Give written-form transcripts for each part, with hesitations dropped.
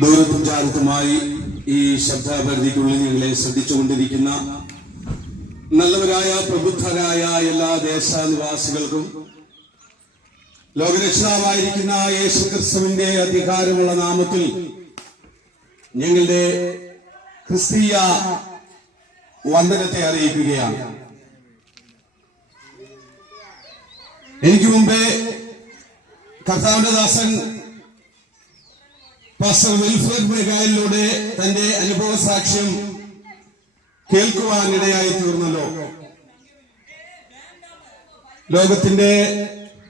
ദൂരത്തും ചാരത്തുമായി ഈ ശബ്ദപരിധിക്കുള്ളിൽ ഞങ്ങളെ ശ്രദ്ധിച്ചുകൊണ്ടിരിക്കുന്ന നല്ലവരായ പ്രബുദ്ധരായ എല്ലാ ദേശനിവാസികൾക്കും ലോകരക്ഷിതാവായിരിക്കുന്ന യേശു ക്രിസ്തുവിന്റെ അധികാരമുള്ള നാമത്തിൽ ഞങ്ങളുടെ ക്രിസ്തീയ വന്ദനത്തെ അറിയിക്കുകയാണ്. എനിക്ക് മുമ്പേ കർത്താവിന്റെ ദാസൻ പാസ്റ്റർ വിൽഫ്രഡ് മെഗായിലൂടെ തന്റെ അനുഭവ സാക്ഷ്യം കേൾക്കുവാനിടയായി തീർന്നല്ലോ. ലോകത്തിന്റെ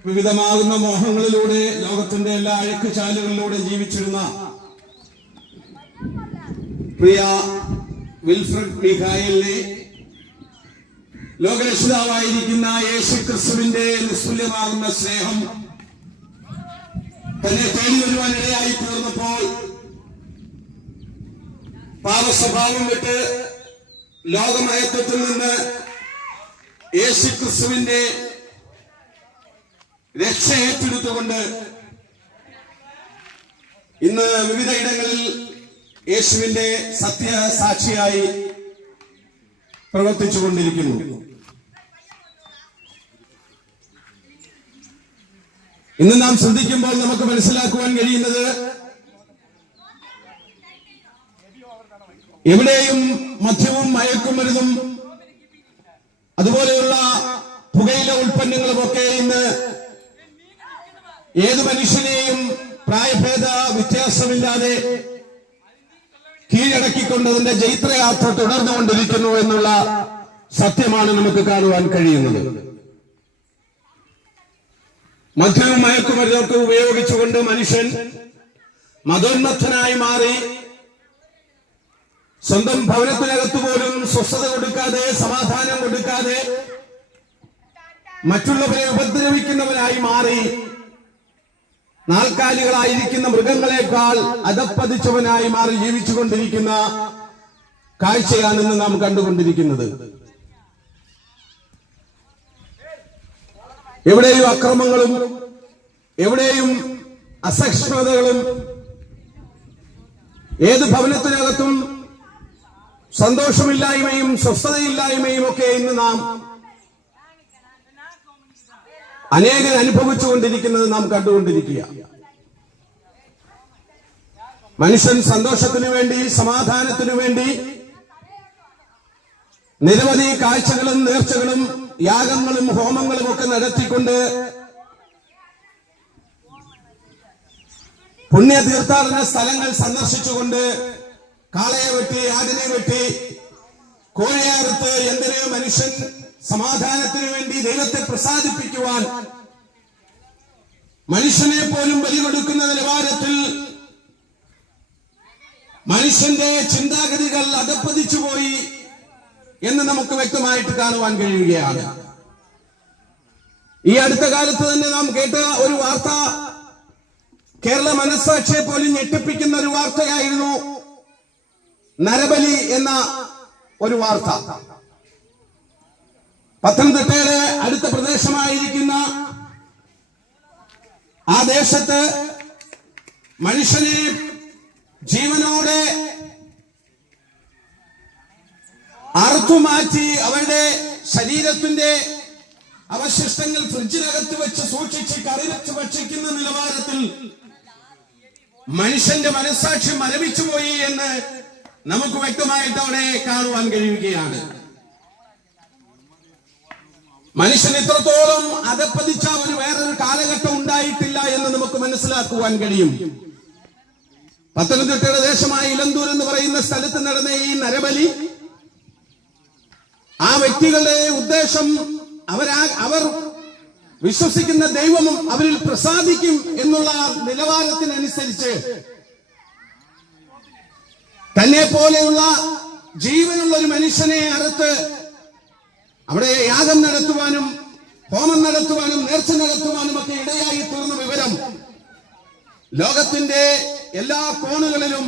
വിവിധമാകുന്ന മോഹങ്ങളിലൂടെ, ലോകത്തിന്റെ എല്ലാ അഴുക്കുചാലുകളിലൂടെ ജീവിച്ചിരുന്ന പ്രിയ വിൽഫ്രഡ് മിഖായലിനെ ലോകരക്ഷിതാവായിരിക്കുന്ന യേശു ക്രിസ്തുവിന്റെ നിസ്തുല്യമാകുന്ന സ്നേഹം തന്നെ തേടി വരുവാനിടയായി തീർന്നപ്പോൾ പാപസ്വഭാവം വിട്ട് ലോകമയത്വത്തിൽ നിന്ന് യേശു ക്രിസ്തുവിന്റെ രക്ഷ ഏറ്റെടുത്തുകൊണ്ട് ഇന്ന് വിവിധ ഇടങ്ങളിൽ യേശുവിന്റെ സത്യസാക്ഷിയായി പ്രവർത്തിച്ചുകൊണ്ടിരിക്കുന്നു. ഇന്ന് നാം ശ്രദ്ധിക്കുമ്പോൾ നമുക്ക് മനസ്സിലാക്കുവാൻ കഴിയുന്നത്, എവിടെയും മദ്യവും മയക്കുമരുന്നും അതുപോലെയുള്ള പുകയില ഉൽപ്പന്നങ്ങളുമൊക്കെ ഇന്ന് ഏതു മനുഷ്യനെയും പ്രായഭേദ വ്യത്യാസമില്ലാതെ കീഴടക്കിക്കൊണ്ട് അതിന്റെ ജൈത്രയാത്ര തുടർന്നുകൊണ്ടിരിക്കുന്നു എന്നുള്ള സത്യമാണ് നമുക്ക് കാണുവാൻ കഴിയുന്നത്. മദ്യവും മയക്കുമരുന്നൊക്കെ ഉപയോഗിച്ചുകൊണ്ട് മനുഷ്യൻ മതോന്മത്തനായി മാറി സ്വന്തം ഭവനത്തിനകത്ത് പോലും സ്വസ്ഥത കൊടുക്കാതെ, സമാധാനം കൊടുക്കാതെ മറ്റുള്ളവരെ ഉപദ്രവിക്കുന്നവനായി മാറി നാൽക്കാലികളായിരിക്കുന്ന മൃഗങ്ങളെക്കാൾ അധപ്പതിച്ചവനായി മാറി ജീവിച്ചുകൊണ്ടിരിക്കുന്ന കാഴ്ചയാണ് ഇന്ന് നാം കണ്ടുകൊണ്ടിരിക്കുന്നത്. എവിടെയും അക്രമങ്ങളും, എവിടെയും അസഹിഷ്ണുതകളും, ഏത് ഭവനത്തിനകത്തും സന്തോഷമില്ലായ്മയും സ്വസ്ഥതയില്ലായ്മയും ഒക്കെ ഇന്ന് നാം അനേകം അനുഭവിച്ചുകൊണ്ടിരിക്കുന്നത് നാം കണ്ടുകൊണ്ടിരിക്കുക. മനുഷ്യൻ സന്തോഷത്തിനു വേണ്ടി, സമാധാനത്തിനു വേണ്ടി നിരവധി കാഴ്ചകളും നേർച്ചകളും യാഗങ്ങളും ഹോമങ്ങളും ഒക്കെ നടത്തിക്കൊണ്ട് പുണ്യ തീർത്ഥാടന സ്ഥലങ്ങൾ സന്ദർശിച്ചുകൊണ്ട് കാളയെ വെട്ടി, ആടിനെ വെട്ടി, കോഴിയെ അറുത്ത് എന്തിനോ മനുഷ്യൻ സമാധാനത്തിനു വേണ്ടി ദൈവത്തെ പ്രസാദിപ്പിക്കുവാൻ മനുഷ്യനെ പോലും ബലി കൊടുക്കുന്ന നിലവാരത്തിൽ മനുഷ്യന്റെ ചിന്താഗതികൾ അധപ്പതിച്ചുപോയി എന്ന് നമുക്ക് വ്യക്തമായിട്ട് കാണുവാൻ കഴിയുകയാണ്. ഈ അടുത്ത കാലത്ത് തന്നെ നാം കേട്ട ഒരു വാർത്ത കേരള മനസ്സാക്ഷിയെ പോലും ഞെട്ടിപ്പിക്കുന്ന ഒരു വാർത്തയായിരുന്നു. നരബലി എന്ന ഒരു വാർത്ത. പത്തനംതിട്ടയുടെ അടുത്ത പ്രദേശമായിരിക്കുന്ന ആ ദേശത്ത് മനുഷ്യനെ ജീവനോടെ അറുത്തുമാറ്റി അവരുടെ ശരീരത്തിന്റെ അവശിഷ്ടങ്ങൾ ഫ്രിഡ്ജിനകത്ത് വെച്ച് സൂക്ഷിച്ച് കറി വെച്ച് ഭക്ഷിക്കുന്ന നിലവാരത്തിൽ മനുഷ്യന്റെ മനസ്സാക്ഷി മരവിച്ചുപോയി എന്ന് നമുക്ക് വ്യക്തമായിട്ട് അവിടെ കാണുവാൻ കഴിയുകയാണ്. മനുഷ്യൻ ഇത്രത്തോളം അധപ്പതിച്ച വേറൊരു കാലഘട്ടം ഉണ്ടായിട്ടില്ല എന്ന് നമുക്ക് മനസ്സിലാക്കുവാൻ കഴിയും. പത്തനംതിട്ടയുടെ ദേശമായ ഇലന്തൂർ എന്ന് പറയുന്ന സ്ഥലത്ത് നടന്ന ഈ നരബലി, ആ വ്യക്തികളുടെ ഉദ്ദേശം അവർ വിശ്വസിക്കുന്ന ദൈവം അവരിൽ പ്രസാദിക്കും എന്നുള്ള നിലവാരത്തിനനുസരിച്ച് തന്നെ പോലെയുള്ള ജീവനുള്ള ഒരു മനുഷ്യനെ അറുത്ത് അവിടെ യാഗം നടത്തുവാനും ഹോമം നടത്തുവാനും നേർച്ച നടത്തുവാനും ഒക്കെ ഇടയായി തീർന്ന വിവരം ലോകത്തിന്റെ എല്ലാ കോണുകളിലും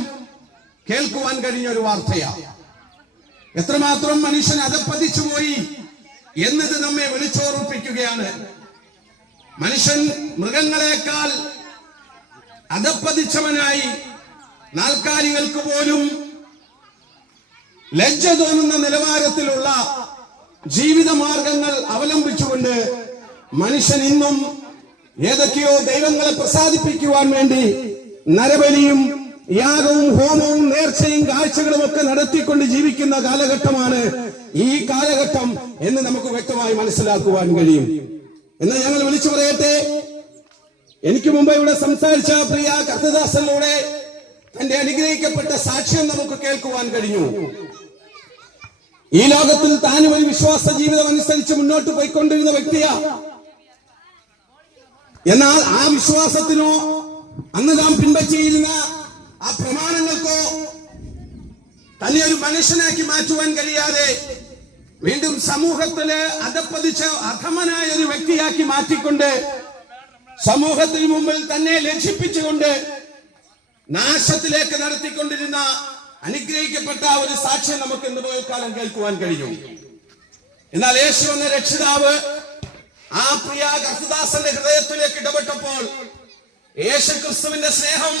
കേൾക്കുവാൻ കഴിഞ്ഞ ഒരു വാർത്തയാണ്. എത്രമാത്രം മനുഷ്യൻ അധപ്പതിച്ചുപോയി എന്നത് നമ്മെ വിളിച്ചോർപ്പിക്കുകയാണ്. മനുഷ്യൻ മൃഗങ്ങളെക്കാൾ അധപ്പതിച്ചവനായി നാൽക്കാലികൾക്ക് പോലും ലജ്ജ തോന്നുന്ന നിലവാരത്തിലുള്ള ജീവിത മാർഗങ്ങൾ അവലംബിച്ചുകൊണ്ട് മനുഷ്യൻ ഇന്നും ഏതൊക്കെയോ ദൈവങ്ങളെ പ്രസാദിപ്പിക്കുവാൻ വേണ്ടി നരബലിയും യാഗവും ഹോമവും നേർച്ചയും കാഴ്ചകളും ഒക്കെ നടത്തിക്കൊണ്ട് ജീവിക്കുന്ന കാലഘട്ടമാണ് ഈ കാലഘട്ടം എന്ന് നമുക്ക് വ്യക്തമായി മനസ്സിലാക്കുവാൻ കഴിയും. എന്നാൽ ഞങ്ങൾ വിളിച്ചു പറയട്ടെ, എനിക്ക് മുമ്പ് ഇവിടെ സംസാരിച്ച പ്രിയ കർത്തദാസനിലൂടെ തന്റെ അനുഗ്രഹിക്കപ്പെട്ട സാക്ഷ്യം നമുക്ക് കേൾക്കുവാൻ കഴിഞ്ഞു. ഈ ലോകത്തിൽ താനും ഒരു വിശ്വാസ ജീവിതം അനുസരിച്ച് മുന്നോട്ട് പോയിക്കൊണ്ടിരുന്ന വ്യക്തിയാ. എന്നാൽ ആ വിശ്വാസത്തിനോ അന്ന് നാം പിൻപറ്റിയിരുന്ന ആ പ്രമാണങ്ങൾക്കോ തന്നെ ഒരു മനുഷ്യനാക്കി മാറ്റുവാൻ കഴിയാതെ വീണ്ടും സമൂഹത്തില് അധപ്പതിച്ച അധമനായ ഒരു വ്യക്തിയാക്കി മാറ്റിക്കൊണ്ട് സമൂഹത്തിന് മുമ്പിൽ തന്നെ ലജ്ജിപ്പിച്ചുകൊണ്ട് നാശത്തിലേക്ക് നടത്തിക്കൊണ്ടിരുന്ന അനുഗ്രഹിക്കപ്പെട്ട ഒരു സാക്ഷ്യം നമുക്ക് ഇന്ന് പകൽക്കാലം കേൾക്കുവാൻ കഴിയും. എന്നാൽ യേശു എന്ന രക്ഷിതാവ് ആ പ്രിയ കർത്തദാസന്റെ ഹൃദയത്തിലേക്ക് ഇടപെട്ടപ്പോൾ യേശു ക്രിസ്തുവിന്റെ സ്നേഹം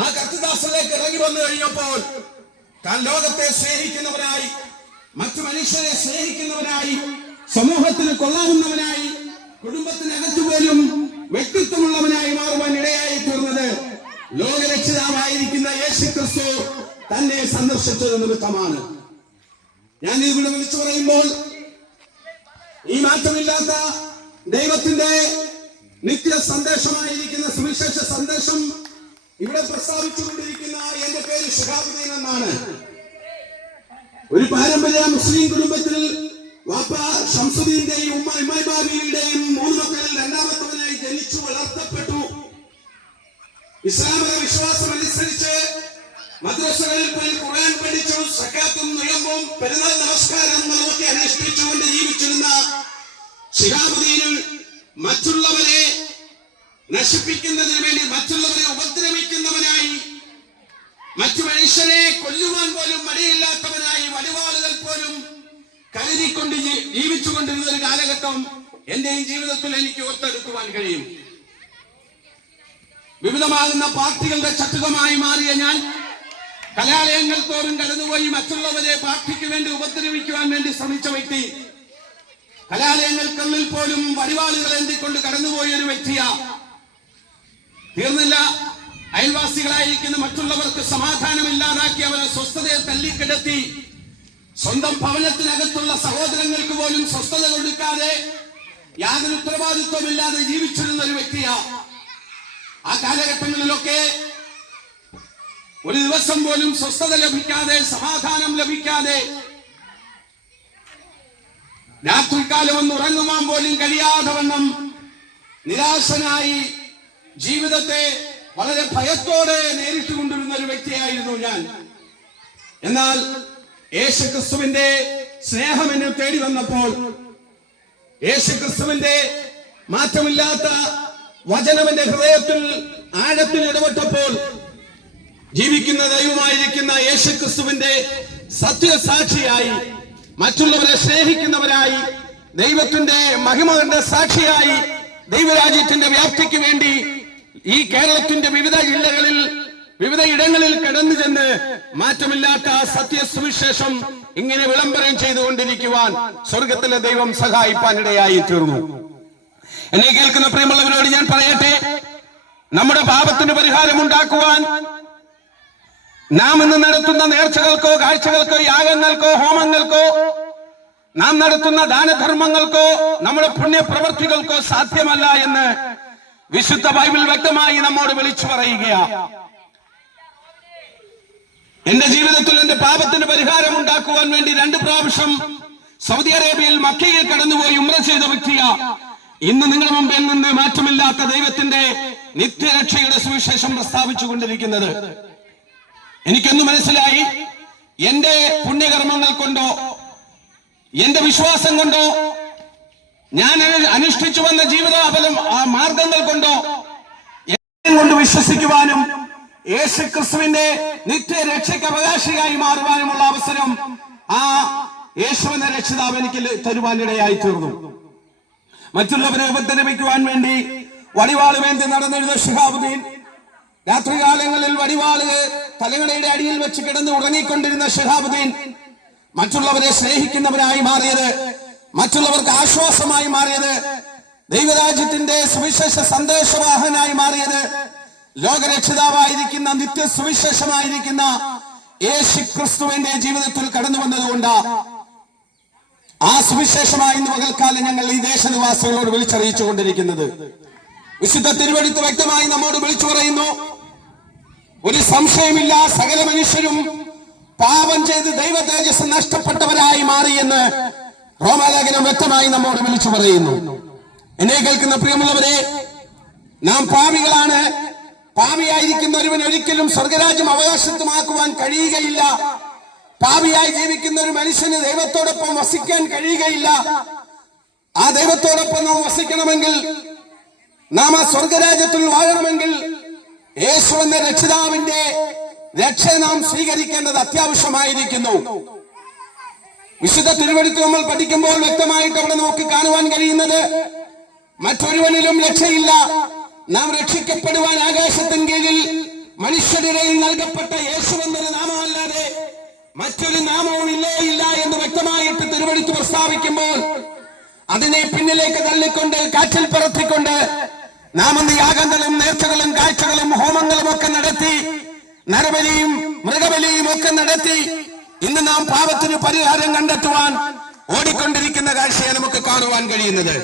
ആ കർത്തദാസനിലേക്ക് ഇറങ്ങി വന്നു കഴിഞ്ഞപ്പോൾ താൻ ലോകത്തെ സ്നേഹിക്കുന്നവനായി, മറ്റു മനുഷ്യരെ സ്നേഹിക്കുന്നവനായി, സമൂഹത്തിന് കൊള്ളാവുന്നവനായി, കുടുംബത്തിനകത്തു പോലും വ്യക്തിത്വമുള്ളവനായി മാറുവാൻ ഇടയായി തീർന്നത് ലോകരക്ഷിതാവായിരിക്കുന്ന യേശു ക്രിസ്തു തന്നെ സന്ദർശിച്ചത് നിമിത്തമാണ്. ഞാൻ ഇവിടെ വിളിച്ചു പറയുമ്പോൾ ഈ മാറ്റമില്ലാത്ത ദൈവത്തിന്റെ നിത്യ സന്ദേശമായിരിക്കുന്ന സുവിശേഷ സന്ദേശം ഇവിടെ പ്രസ്താവിച്ചുകൊണ്ടിരിക്കുന്ന എന്റെ പേര് ഷിഹാബുദ്ദീൻ എന്നാണ്. ഒരു പാരമ്പര്യ മുസ്ലിം കുടുംബത്തിൽ വാപ്പ ഷംസുദ്ദീന്റെയും ഉമ്മ ഇമായിബാബിയുടെയും 3 മക്കളിൽ രണ്ടാമത്തവനായി ജനിച്ചു വളർത്തപ്പെട്ടു. ഇസ്ലാമിക വിശ്വാസം അനുസരിച്ച് മദ്രസകളിൽ പോയി ഖുർആൻ പഠിച്ചു, സക്കാത്തും നിയമവും പെരുന്നാൾ നമസ്കാരങ്ങളൊക്കെ അനുഷ്ഠിച്ചുകൊണ്ട് ജീവിച്ചിരുന്ന ഷിഹാബുദ്ദീൻ മറ്റുള്ളവരെ നശിപ്പിക്കുന്നതിന് വേണ്ടി, മറ്റുള്ളവരെ ഉപദ്രവിക്കുന്നവനായി, മറ്റു മനുഷ്യരെ കൊല്ലുവാൻ പോലും മടിയില്ലാത്തവനായി, വടിവാളുകൾ പോലും കരുതിക്കൊണ്ട് ജീവിച്ചുകൊണ്ടിരുന്ന ഒരു കാലഘട്ടം എന്റെയും ജീവിതത്തിൽ എനിക്ക് ഓർത്തെടുക്കുവാൻ കഴിയും. വിവിധമാകുന്ന പാർട്ടികളുടെ ചട്ടുകമായി മാറിയ ഞാൻ കലാലയങ്ങൾ തോറും കടന്നുപോയി മറ്റുള്ളവരെ പാർട്ടിക്ക് വേണ്ടി ഉപദ്രവിക്കുവാൻ വേണ്ടി ശ്രമിച്ച വ്യക്തി, കലാലയങ്ങൾക്കുള്ളിൽ പോലും വടിവാളുകൾ എന്തിക്കൊണ്ട് കടന്നുപോയ ഒരു വ്യക്തിയാ. തീർന്നില്ല, അയൽവാസികളായിരിക്കുന്ന മറ്റുള്ളവർക്ക് സമാധാനമില്ലാതാക്കി അവരെ സ്വസ്ഥതയെ തല്ലിക്കിടത്തി സ്വന്തം ഭവനത്തിനകത്തുള്ള സഹോദരങ്ങൾക്ക് പോലും സ്വസ്ഥത കൊടുക്കാതെ യാതൊരു ഉത്തരവാദിത്വമില്ലാതെ ജീവിച്ചിരുന്ന ഒരു വ്യക്തിയാ. ആ കാലഘട്ടങ്ങളിലൊക്കെ ഒരു ദിവസം പോലും സ്വസ്ഥത ലഭിക്കാതെ, സമാധാനം ലഭിക്കാതെ, രാത്രികാലം ഒന്ന് ഉറങ്ങുവാൻ പോലും കഴിയാതെ വണ്ണം നിരാശനായി ജീവിതത്തെ വളരെ ഭയത്തോടെ നേരിട്ടുകൊണ്ടിരുന്ന ഒരു വ്യക്തിയായിരുന്നു ഞാൻ. എന്നാൽ യേശു ക്രിസ്തുവിന്റെ സ്നേഹം എന്നെ തേടി വന്നപ്പോൾ, യേശു ക്രിസ്തുവിന്റെ മാറ്റമില്ലാത്ത വചനം എന്റെ ഹൃദയത്തിൽ ആഴത്തിൽ ഇടപെട്ടപ്പോൾ, ജീവിക്കുന്ന ദൈവമായിരിക്കുന്ന യേശു ക്രിസ്തുവിന്റെ സത്യസാക്ഷിയായി, മറ്റുള്ളവരെ സ്നേഹിക്കുന്നവരായി, ദൈവത്തിന്റെ മഹിമകളുടെ സാക്ഷിയായി, ദൈവരാജ്യത്തിന്റെ വ്യാപ്തിക്ക് വേണ്ടി ഈ കേരളത്തിന്റെ വിവിധ ജില്ലകളിൽ, വിവിധ ഇടങ്ങളിൽ കടന്നു ചെന്ന് മാറ്റമില്ലാത്ത സത്യസുവിശേഷം ഇങ്ങനെ വിളംബരം ചെയ്തുകൊണ്ടിരിക്കുവാൻ സ്വർഗത്തിലെ ദൈവം സഹായിപ്പാനിടയായി തീർന്നു. എന്നെ കേൾക്കുന്ന പ്രിയമുള്ളവരോട് ഞാൻ പറയട്ടെ, നമ്മുടെ പാപത്തിന് പരിഹാരമുണ്ടാക്കുവാൻ നാം ഇന്ന് നടത്തുന്ന നേർച്ചകൾക്കോ കാഴ്ചകൾക്കോ യാഗങ്ങൾക്കോ ഹോമങ്ങൾക്കോ നാം നടത്തുന്ന ദാനധർമ്മങ്ങൾക്കോ നമ്മുടെ പുണ്യപ്രവർത്തികൾക്കോ സാധ്യമല്ല എന്ന് വിശുദ്ധ ബൈബിൾ വ്യക്തമായി നമ്മോട് വിളിച്ചു പറയുകയാ. എന്റെ ജീവിതത്തിൽ എന്റെ പാപത്തിന് പരിഹാരം ഉണ്ടാക്കുവാൻ വേണ്ടി 2 പ്രാവശ്യം സൗദി അറേബ്യയിൽ മക്കയിൽ കടന്നുപോയി ഉംറ ചെയ്ത വ്യക്തിയാ. ഇന്ന് നിങ്ങളുടെ മുമ്പിൽ നിന്ന് മാറ്റമില്ലാത്ത ദൈവത്തിന്റെ നിത്യരക്ഷയുടെ സുവിശേഷം പ്രസ്താവിച്ചുകൊണ്ടിരിക്കുന്നത്. എനിക്കൊന്ന് മനസ്സിലായി, എന്റെ പുണ്യകർമ്മങ്ങൾ കൊണ്ടോ എന്റെ വിശ്വാസം കൊണ്ടോ ഞാൻ അനുഷ്ഠിച്ചു വന്ന ജീവിത മാർഗങ്ങൾ കൊണ്ടോ കൊണ്ട് വിശ്വസിക്കുവാനും യേശു ക്രിസ്തുവിന്റെ നിത്യരക്ഷയ്ക്ക് അവകാശിയായി മാറുവാനുമുള്ള അവസരം ആ യേശുവിന്റെ രക്ഷിതാവ് എനിക്ക് തരുവാനിടയായി തീർന്നു. മറ്റുള്ളവരെ ഉപദ്രവിക്കുവാൻ വേണ്ടി വടിവാള് വേണ്ടി നടന്നിരുന്ന ഷിഹാബുദ്ദീൻ രാത്രികാലങ്ങളിൽ വടിവാള് തലങ്ങണയുടെ അടിയിൽ വെച്ച് കിടന്ന് ഉറങ്ങിക്കൊണ്ടിരുന്ന ശിഹാബുദ്ദീൻ മറ്റുള്ളവരെ സ്നേഹിക്കുന്നവരായി മാറിയത്, മറ്റുള്ളവർക്ക് ആശ്വാസമായി മാറിയത്, ദൈവരാജ്യത്തിന്റെ സുവിശേഷ സന്ദേശവാഹനായി മാറിയത്, ലോകരക്ഷിതാവായിരിക്കുന്ന നിത്യ സുവിശേഷമായിരിക്കുന്ന യേശു ക്രിസ്തുവിന്റെ ജീവിതത്തിൽ കടന്നു വന്നതുകൊണ്ട് ആ സുവിശേഷമായി ഇന്ന് പകൽക്കാലം ഞങ്ങൾ ഈ ദേശനിവാസികളോട് വിളിച്ചറിയിച്ചു കൊണ്ടിരിക്കുന്നത്. വിശുദ്ധ തിരുവെഴുത്ത് വ്യക്തമായി നമ്മോട് വിളിച്ചു പറയുന്നു, ഒരു സംശയമില്ല, സകല മനുഷ്യരും പാപം ചെയ്ത് ദൈവ തേജസ് നഷ്ടപ്പെട്ടവരായി മാറിയെന്ന് റോമാലേഖനം വ്യക്തമായി നമ്മോട് വിളിച്ചു പറയുന്നു. എന്നെ കേൾക്കുന്ന പ്രിയമുള്ളവരെ, നാം പാപികളാണ്. പാപിയായിരിക്കുന്ന ഒരുവൻ ഒരിക്കലും സ്വർഗരാജ്യം അവകാശമാക്കുവാൻ കഴിയുകയില്ല. പാപിയായി ജീവിക്കുന്ന ഒരു മനുഷ്യന് ദൈവത്തോടൊപ്പം വസിക്കാൻ കഴിയുകയില്ല. ആ ദൈവത്തോടൊപ്പം നാം വസിക്കണമെങ്കിൽ, നാം ആ സ്വർഗരാജ്യത്തിൽ വാഴണമെങ്കിൽ യേശു എന്ന രക്ഷിതാവിന്റെ രക്ഷ നാം സ്വീകരിക്കേണ്ടത് അത്യാവശ്യമായിരിക്കുന്നു. വിശുദ്ധ തിരുവെഴുത്ത് നമ്മൾ പഠിക്കുമ്പോൾ വ്യക്തമായിട്ട് അവിടെ നമുക്ക് കാണുവാൻ കഴിയുന്നത്, മറ്റൊരുവനിലും രക്ഷയില്ല, നാം രക്ഷിക്കപ്പെടുവാൻ ആകാശത്തിൻ കീഴിൽ മനുഷ്യരിടയിൽ നൽകപ്പെട്ട യേശു എന്നൊരു നാമമല്ലാതെ മറ്റൊരു നാമവും ഇല്ല എന്ന് വ്യക്തമായിട്ട് തിരുവെഴുത്ത് പ്രസ്താവിക്കുമ്പോൾ അതിനെ പിന്നിലേക്ക് തള്ളിക്കൊണ്ട് കാറ്റിൽ പറത്തിക്കൊണ്ട് നാം അന്ന് യാഗങ്ങളും നേർച്ചകളും കാഴ്ചകളും ഹോമങ്ങളും ഒക്കെ നടത്തി, നരബലിയും മൃഗബലിയും ഒക്കെ നടത്തി ഇന്ന് നാം പാപത്തിന് പരിഹാരം കണ്ടെത്തുവാൻ ഓടിക്കൊണ്ടിരിക്കുന്ന കാഴ്ചയെ നമുക്ക് കാണുവാൻ കഴിയുന്നത്.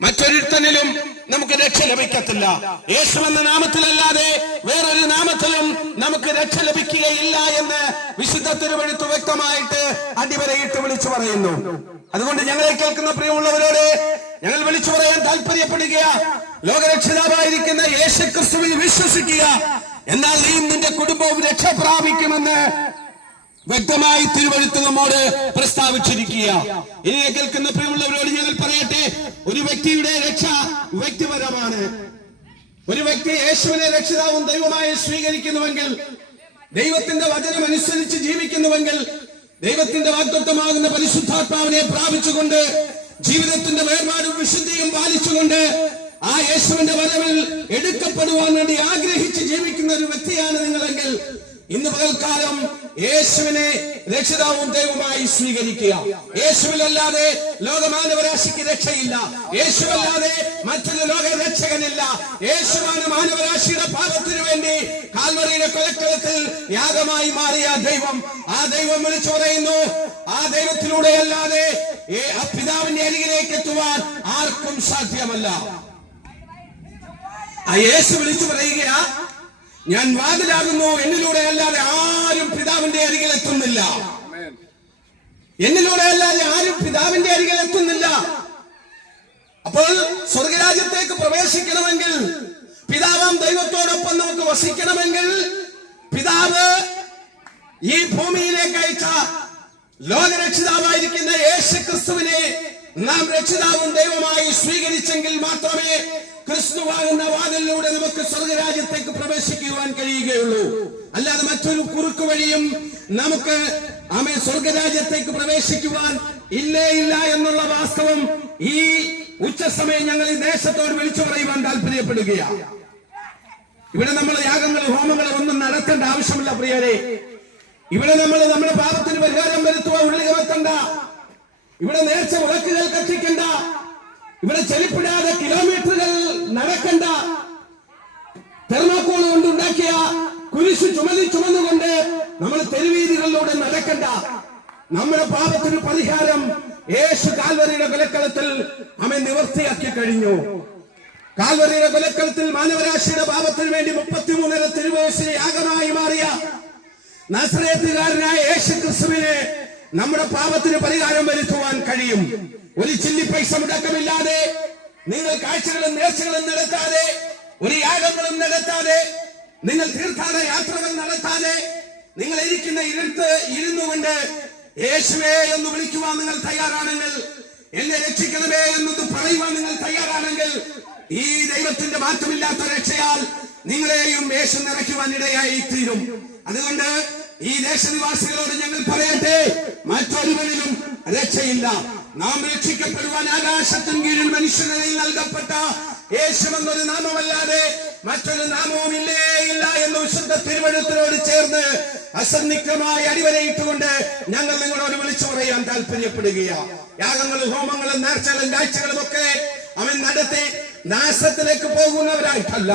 മറ്റൊരുത്തനിലും നമുക്ക് രക്ഷ ലഭിക്കത്തില്ല. യേശു എന്ന നാമത്തിലല്ലാതെ വേറൊരു നാമത്തിലും നമുക്ക് രക്ഷ ലഭിക്കുകയില്ല എന്ന് വിശുദ്ധ തിരുവെഴുത്ത് വ്യക്തമായിട്ട് അടിവരയിട്ട് വിളിച്ചു പറയുന്നു. അതുകൊണ്ട് ഞങ്ങളെ കേൾക്കുന്ന പ്രിയമുള്ളവരോട് ഞങ്ങൾ വിളിച്ചു പറയാൻ താല്പര്യപ്പെടുക, ലോകരക്ഷിതാവായിരിക്കുന്ന യേശു ക്രിസ്തുവിൽ വിശ്വസിക്കുക, എന്നാൽ നീ നിന്റെ കുടുംബവും രക്ഷ പ്രാപിക്കുമെന്ന് വ്യക്തമായി തിരുവെഴുത്ത് നമ്മോട് പ്രസ്താവിച്ചിരിക്കുക. ഇനി കേൾക്കുന്ന പ്രിയമുള്ളവരോട് ഞങ്ങൾ പറയട്ടെ, ഒരു വ്യക്തിയുടെ രക്ഷ വ്യക്തിപരമാണ്. ഒരു വ്യക്തി യേശുവിനെ രക്ഷിതാവും ദൈവമായി സ്വീകരിക്കുന്നുവെങ്കിൽ, ദൈവത്തിന്റെ വചനം അനുസരിച്ച് ജീവിക്കുന്നുവെങ്കിൽ, ദൈവത്തിന്റെ വാഗ്ദത്തമാകുന്ന പരിശുദ്ധാത്മാവിനെ പ്രാപിച്ചുകൊണ്ട് ജീവിതത്തിന്റെ വേർപാടും വിശുദ്ധിയും പാലിച്ചുകൊണ്ട് ആ യേശുവിന്റെ വരവിൽ എടുക്കപ്പെടുവാൻ വേണ്ടി ആഗ്രഹിച്ച് ജീവിക്കുന്ന ഒരു വ്യക്തിയാണ് നിങ്ങളെങ്കിൽ, ഇന്ന് പകൽക്കാലം യേശുവിനെ രക്ഷിതാവും ദൈവമായി സ്വീകരിക്കുക. യേശുവിലല്ലാതെ ലോകമാനവരാശിക്ക് രക്ഷയില്ല. യേശുവല്ലാതെ മറ്റൊരു ലോക രക്ഷകനില്ല. യേശുവാണ് മാനവരാശിയുടെ പാപത്തിനു വേണ്ടി കാൽവറിയുടെ കൊലക്കളത്തിൽ യാഗമായി മാറിയ ദൈവം. ആ ദൈവം വിളിച്ചു പറയുന്നു, ആ ദൈവത്തിലൂടെ അല്ലാതെ ആ പിതാവിന്റെ അരികിലേക്ക് എത്തുവാൻ ആർക്കും സാധ്യമല്ല. ആ യേശു വിളിച്ചു പറയുക, ഞാൻ വാതിലാകുന്നു, എന്നിലൂടെ അല്ലാതെ ആരും പിതാവിന്റെ അരികിൽ എത്തുന്നില്ല. എന്നിലൂടെ അല്ലാതെ ആരും പിതാവിന്റെ അരികിൽ എത്തുന്നില്ല. അപ്പോൾ സ്വർഗരാജ്യത്തേക്ക് പ്രവേശിക്കണമെങ്കിൽ, പിതാവാം ദൈവത്തോടൊപ്പം നമുക്ക് വസിക്കണമെങ്കിൽ, പിതാവ് ഈ ഭൂമിയിലേക്ക് അയച്ച ലോകരക്ഷിതാവായിരിക്കുന്ന യേശു ക്രിസ്തുവിനെ നാം രക്ഷിതാവും ദൈവമായി സ്വീകരിച്ചെങ്കിൽ മാത്രമേ ക്രിസ്തുവാകുന്ന വാതിലിലൂടെ നമുക്ക് സ്വർഗരാജ്യത്തേക്ക് പ്രവേശിക്കുവാൻ കഴിയുകയുള്ളൂ. അല്ലാതെ മറ്റൊരു കുറുക്കു വഴിയും നമുക്ക് സ്വർഗരാജ്യത്തേക്ക് പ്രവേശിക്കുവാൻ ഇല്ല എന്നുള്ള വാസ്തവം ഈ ഉച്ചസമയം ഞങ്ങൾ ഈ ദേശത്തോട് വിളിച്ചു പറയുവാൻ താല്പര്യപ്പെടുകയാണ്. ഇവിടെ നമ്മൾ യാഗങ്ങളും ഹോമങ്ങളും ഒന്നും നടത്തേണ്ട ആവശ്യമില്ല പ്രിയരെ. ഇവിടെ നമ്മൾ നമ്മുടെ പാപത്തിന് പരിഹാരം വരുത്തുക, ഉള്ളി കവത്തണ്ട. ഇവിടെ നേർച്ച വിളക്കുകൾ കത്തിക്കണ്ട. ഇവിടെ ചെലിപ്പിടാതെ കിലോമീറ്ററുകൾ നടക്കണ്ട. തെർമോക്കോൾ കൊണ്ടുണ്ടാക്കിയ കുരിശ് ചുമന്നുകൊണ്ട് നമ്മൾ തെരുവീതികളിലൂടെ നടക്കണ്ട. നമ്മുടെ പാപത്തിന് പരിഹാരം യേശു കാൽവരിയുടെ കൊലക്കളത്തിൽ നിവർത്തിയാക്കി കഴിഞ്ഞു. കാൽവരിയുടെ കൊലക്കളത്തിൽ മാനവരാശിയുടെ പാപത്തിന് വേണ്ടി 33 തിരുവയസ്സിന് യാഗമായി മാറിയ നസറേത്തുകാരനായ യേശു ക്രിസ്തുവിനെ നമ്മുടെ പാപത്തിന് പരിഹാരം വരുത്തുവാൻ കഴിയും. ഒരു ചില്ലി പൈസ മുടക്കമില്ലാതെ, നിങ്ങൾ കാഴ്ചകളും നേർച്ചകളും നടത്താതെ, ഒരു യാഗങ്ങളും നടത്താതെ, നിങ്ങൾ തീർത്ഥാടന യാത്രകൾ നടത്താതെ, നിങ്ങൾ ഇരിക്കുന്ന ഇരുന്നുകൊണ്ട് യേശുവേ എന്ന് വിളിക്കുവാൻ നിങ്ങൾ തയ്യാറാണെങ്കിൽ, എന്നെ രക്ഷിക്കണമേ എന്നൊന്ന് പറയുവാൻ നിങ്ങൾ തയ്യാറാണെങ്കിൽ, ഈ ദൈവത്തിന്റെ മാറ്റമില്ലാത്ത രക്ഷയാൽ നിങ്ങളെയും യേശു നിറയ്ക്കുവാൻ ഇടയായി തീരും. അതുകൊണ്ട് ഈ ദേശനിവാസികളോട് ഞങ്ങൾ പറയട്ടെ, മറ്റൊരുവനിലും രക്ഷയില്ല. നാം രക്ഷിക്കപ്പെടുവാൻ ആകാശത്തിൻ കീഴിൽ മനുഷ്യനിൽ നൽകപ്പെട്ട യേശു എന്നൊരു നാമമല്ലാതെ മറ്റൊരു നാമവും ഇല്ലേ ഇല്ല എന്ന് വിശുദ്ധ തിരുവഴുത്തിനോട് ചേർന്ന് അസന്നിഗ്ധമായി അടിവരയിട്ടുകൊണ്ട് ഞങ്ങൾ നിങ്ങളോട് വിളിച്ചു പറയാൻ താല്പര്യപ്പെടുകയാണ്. യാഗങ്ങളും ഹോമങ്ങളും നേർച്ചകളും കാഴ്ചകളും ഒക്കെ അവൻ നടത്തി നാശത്തിലേക്ക് പോകുന്നവരായിട്ടല്ല,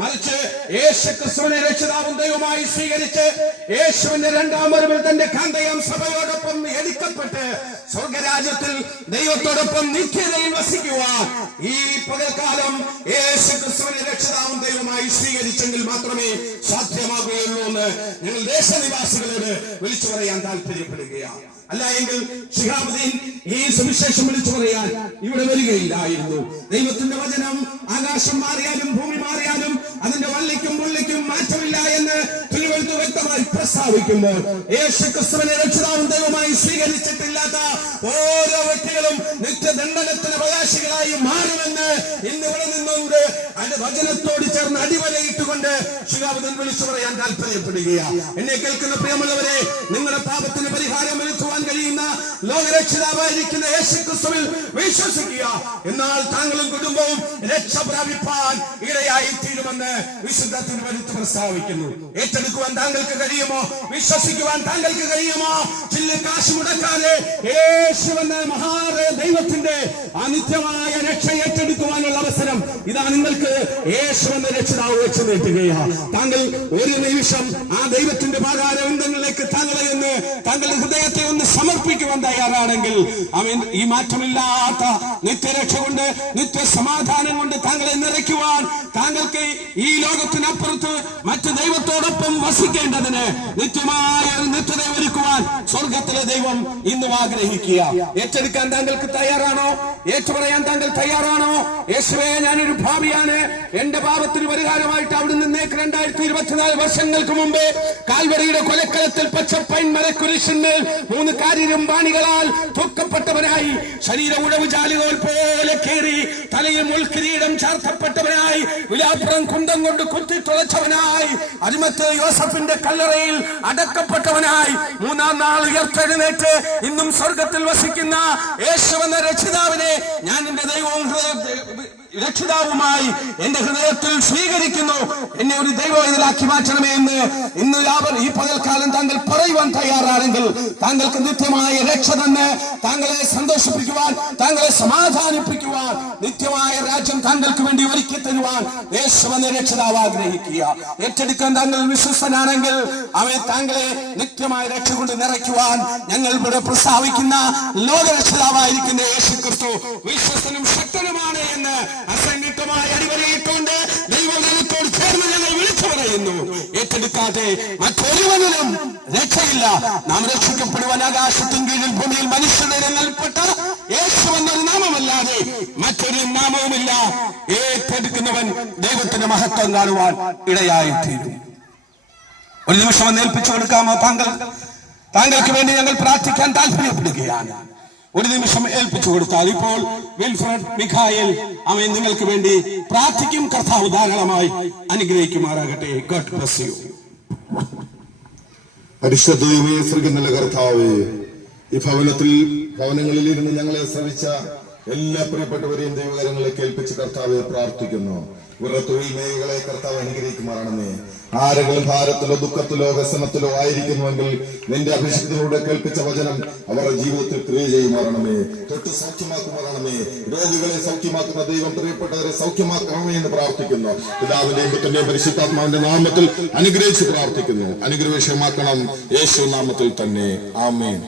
മറിച്ച് യേശു ക്രിസ്തുവിനെ രക്ഷിതാവും ദൈവമായി സ്വീകരിച്ച് യേശുവിന്റെ രണ്ടാം വരവിൽ തന്റെ കാന്തയം സഭയോടൊപ്പം എടുക്കപ്പെട്ട് സ്വർഗരാജ്യത്തിൽ ദൈവത്തോടൊപ്പം നിത്യതയിൽ വസിക്കുവാൻ ഈ പകൽക്കാലം യേശു ക്രിസ്തുവിനെ രക്ഷിതാവും ദൈവമായി സ്വീകരിച്ചെങ്കിൽ മാത്രമേ സാധ്യമാകുകയുള്ളൂ എന്ന് ഞങ്ങൾ ദേശനിവാസികളോട് വിളിച്ചു പറയാൻ താല്പര്യപ്പെടുകയാണ്. അല്ല എങ്കിൽ ശിഹാബുദ്ദീൻ ഈ സുവിശേഷം വിളിച്ചു പറയാൻ ഇവിടെ വരികയില്ലായിരുന്നു. ദൈവത്തിന്റെ വചനം ആകാശം മാറിയാലും ഭൂമി മാറിയാലും അതിന്റെ വള്ളിക്കും പുള്ളിക്കും മാറ്റമില്ല എന്ന് തിരുവെഴുത്ത് വ്യക്തമായി പ്രസ്താവിക്കുമ്പോൾ യേശു ക്രിസ്തുവിനെ രക്ഷിതാവും ദൈവമായി സ്വീകരിച്ചിട്ടില്ലാത്ത ഓരോ വ്യക്തികളും നിത്യദണ്ഡനത്തിന് അവകാശികളായി മാറുമെന്ന് ഇന്നിവിടെ നിന്നുകൊണ്ട് അതിന്റെ വചനത്തോട് ചേർന്ന് അടിവരയിട്ടുകൊണ്ട് ശിഹാബുദ്ദീൻ വിളിച്ചു പറയാൻ താല്പര്യപ്പെടുകയാണ്. എന്നെ കേൾക്കുന്ന പ്രിയമുള്ളവരെ, നിങ്ങളുടെ പാപത്തിന് പരിഹാരം വരുത്തുവാൻ കഴിയുന്ന ലോകരക്ഷിതാവായിരിക്കുന്ന യേശു ക്രിസ്തുവിൽ വിശ്വസിക്കുക. എന്നാൽ താങ്കളും കുടുംബവും രക്ഷ പ്രാപിപ്പാൻ ഇടയായി തീരുമെന്ന് വിശുദ്ധ തിരുവെഴുത്ത് പ്രസ്താവിക്കുന്നു. ഏറ്റെടുക്കുവാൻ താങ്കൾക്ക് കഴിയുമോ? വിശ്വസിക്കുവാൻ താങ്കൾക്ക് കഴിയുമോ? ചില്ല് കാശ് മുടക്കാതെ യേശുവെന്ന ദൈവത്തിന്റെ അനിത്യമായ രക്ഷ ഏറ്റെടുക്കുവാനുള്ള അവസരം ഇതാ നിങ്ങൾക്ക് യേശുവെന്ന രക്ഷിതാവ് വെച്ച് നീട്ടുകയാണ്. താങ്കൾ ഒരു നിമിഷം ആ ദൈവത്തിന്റെ പാതാരവിന്ദങ്ങളിലേക്ക് താങ്കളെ ഒന്ന് താങ്കളുടെ ഹൃദയത്തെ ഒന്ന് സമർപ്പിക്കുവാൻ തയ്യാറാണെങ്കിൽ അവൻ ഈ മാറ്റമില്ലാത്ത നിത്യരക്ഷ കൊണ്ട് നിത്യസമാധാനം കൊണ്ട് താങ്കളെ നിറയ്ക്കുവാൻ, താങ്കൾക്ക് ഈ ലോകത്തിനപ്പുറത്ത് മറ്റു ദൈവത്തോടൊപ്പം വസിക്കേണ്ടതിന് നിത്യമായ നിത്യത ഒരുക്കുവാൻ സ്വർഗത്തിലെ ദൈവം ഇന്നും ആഗ്രഹിക്കുക. ഏറ്റെടുക്കാൻ താങ്കൾക്ക് തയ്യാറാണോ? ഏറ്റുപറയാൻ താങ്കൾ തയ്യാറാണോ? യേശുവേ, ഞാനൊരു ഭാവിയാണ്. എന്റെ പാപത്തിന് പരിഹാരമായിട്ട് അവിടുന്ന് 2024 വർഷങ്ങൾക്ക് മുമ്പേ കാൽവരിയുടെ കൊലക്കളത്തിൽ പച്ചപ്പൈൻ മരക്കുരിശിന്മേൽ 3 കാരിരുമ്പാണികളാൽ തൂക്കപ്പെട്ടവനായി, ശരീര ഉഴവുചാലുകൾ പോലെ കയറി തലയിൽ മുൾക്കിരീടം ചാർത്തപ്പെട്ടവനായി, വിലാപ്പുറം കുന്തം കൊണ്ട് കുത്തി തുളച്ചവനായി, അരിമത്ത് യോസഫിന്റെ കല്ലറയിൽ അടക്കപ്പെട്ടവനായി, 3-ാം നാൾ ഉയർത്തെഴുന്നേറ്റ് ഇന്നും സ്വർഗത്തിൽ വസിക്കുന്ന യേശുവെന്ന രക്ഷിതാവിനെ ഞാൻ എന്റെ ദൈവവും രക്ഷിതാവുമായി എന്റെ ഹൃദയത്തിൽ സ്വീകരിക്കുന്നു. എന്നെ ഒരു ദൈവവേദലാക്കി മാറ്റണമേ എന്ന് ഇന്ന് ഈ പകൽക്കാലം താങ്കൾ പറയുവാൻ തയ്യാറാണെങ്കിൽ, താങ്കൾക്ക് നിത്യമായ രക്ഷ തന്നെ താങ്കളെ സന്തോഷിപ്പിക്കുവാൻ, താങ്കളെ സമാധാനിപ്പിക്കുവാൻ, നിത്യമായ രാജ്യം താങ്കൾക്ക് വേണ്ടി ഒരുക്കി തരുവാൻ യേശുവെന്ന രക്ഷിതാവ് ആഗ്രഹിക്കുക. ഏറ്റെടുക്കാൻ താങ്കൾ വിശ്വസ്തനാണെങ്കിൽ അവൻ താങ്കളെ നിത്യമായ രക്ഷ കൊണ്ട് നിറയ്ക്കുവാൻ ഞങ്ങൾ ഇവിടെ പ്രസ്താവിക്കുന്ന ലോകരക്ഷിതാവായിരിക്കുന്ന യേശു ക്രിസ്തു വിശ്വസ്തനും ശക്തനുമാണ് എന്ന് അസന്നിഗ്ധമായി അടിവരയിട്ടുകൊണ്ട് ദൈവത്തോട് ചേർന്ന് ഞങ്ങൾ വിളിച്ചു പറയുന്നു. ഏറ്റെടുക്കാതെ മറ്റൊരുവനും രക്ഷയില്ല. നാം രക്ഷിക്കപ്പെടുവാൻ ആകാശത്തിൻ കീഴിൽ ഭൂമിയിൽ മനുഷ്യരുടെ ഇനങ്ങളിൽപ്പെട്ട യേശു എന്നൊരു നാമമല്ലാതെ മറ്റൊരു നാമവുമില്ല. ഏറ്റെടുക്കുന്നവൻ ദൈവത്തിന്റെ മഹത്വം കാണുവാൻ ഇടയായിത്തീരും. ഒരു നിമിഷം ഒന്ന് ഏൽപ്പിച്ചു കൊടുക്കാമോ? താങ്കൾക്ക് വേണ്ടി ഞങ്ങൾ പ്രാർത്ഥിക്കാൻ താല്പര്യപ്പെടുകയാണ്. ഒരു നിമിഷം ഏൽപ്പിച്ചു കൊടുത്താൽ ഇപ്പോൾ വിൽഫ്രഡ് മിഖായേൽ അവൻ നിങ്ങൾക്ക് വേണ്ടി പ്രാർത്ഥിക്കും. കർത്താവ് ധാരാളമായി അനുഗ്രഹിക്കുമാറാകട്ടെ. God bless you. പരിശുദ്ധമേ, സ്വർഗ്ഗത്തിലെ കർത്താവേ, ഈ ഭവനങ്ങളിൽ ഇരുന്ന് ഞങ്ങളെ ശ്രവിച്ച എല്ലാ പ്രിയപ്പെട്ടവരെയും ദൈവകരങ്ങളെ കേൾപ്പിച്ച് കർത്താവെ പ്രാർത്ഥിക്കുന്നു. ഇവരുടെ തൊഴിൽ മേഖലകളെ കർത്താവ് അനുഗ്രഹിക്കുമാറാണമേ. ആരെങ്കിലും ഭാരത്തിലോ ദുഃഖത്തിലോ വ്യസനത്തിലോ ആയിരിക്കുന്നുവെങ്കിൽ നിന്റെ അഭിഷേകത്തിലൂടെ കേൾപ്പിച്ച വചനം അവരുടെ ജീവിതത്തിൽ ക്രിയ ചെയ്യുമാറാണമേ. തൊട്ട് സൗഖ്യമാക്കുമാറാണമേ. രോഗികളെ സൗഖ്യമാക്കുന്ന ദൈവം പ്രിയപ്പെട്ടവരെ സൗഖ്യമാക്കണമേ എന്ന് പ്രാർത്ഥിക്കുന്നു. പിതാവിന്റെയും പുത്രന്റെയും പരിശുദ്ധാത്മാവിന്റെ നാമത്തിൽ അനുഗ്രഹിച്ച് പ്രാർത്ഥിക്കുന്നു. അനുഗ്രഹമാക്കണം യേശു നാമത്തിൽ തന്നെ. ആമേൻ.